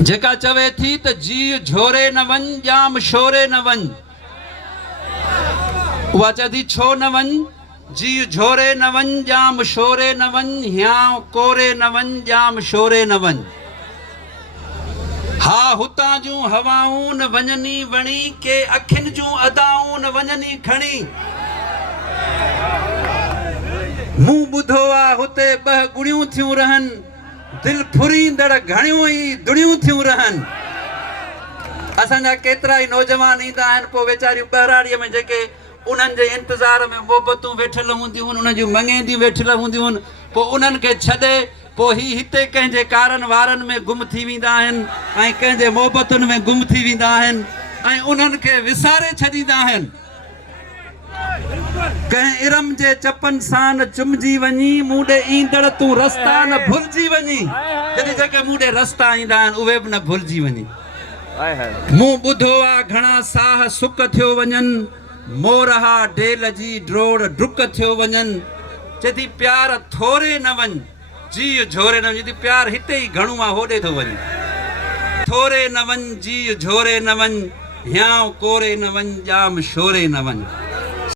जेका चवे थी त जी झोरे न वन जाम शोरे न वन, उहा चए थी छो न वन, जी झोरे न वन जाम शोरे न वन, हियां कोरे न वन जाम शोरे न वन। हा हुतां जूं हवाऊं न वञनी वणी, के अखियुनि जूं अदाऊं न वञनी खणी। मूं ॿुधो आहे हुते ॿ गुड़ियूं थियूं रहनि, दिलि फुरींदड़ घणियूं ई दुड़ियूं थियूं रहनि। असांजा केतिरा ई नौजवान ईंदा आहिनि, पोइ वेचारियूं ॿहिराड़ीअ में जेके उन्हनि जे इंतज़ार में मोहबतूं वेठियल हूंदियूं आहिनि, उन्हनि जूं मंगेंदियूं वेठियल हूंदियूं आहिनि, पोइ उन्हनि खे छॾे पोइ ही हिते कंहिंजे कारनि वारनि में गुम थी वेंदा आहिनि ऐं कंहिंजे मोहबतुनि में गुम थी वेंदा आहिनि ऐं उन्हनि खे विसारे छॾींदा आहिनि। कंहिं इरम जे चपनि सां न चुमिजी वञी, मूं ॾे ईंदड़ तूं रस्ता न भुलिजी वञी। जॾहिं जेके मूं ॾे रस्ता ईंदा आहिनि उहे बि न भुलिजी वञी। मूं ॿुधो आहे घणा साह सुक थियो वञनि, मोरहा ढेल जी ड्रोड़ डुक थियो वञनि। चए थी प्यार थोरे न वञ, जी झोरे न वञ। प्यार हिते ई घणो आहे, होॾे थो वञे। थोरे न वञ जी झोरे न वञ, हियां कोरे न वञ जाम शोरे न वञ।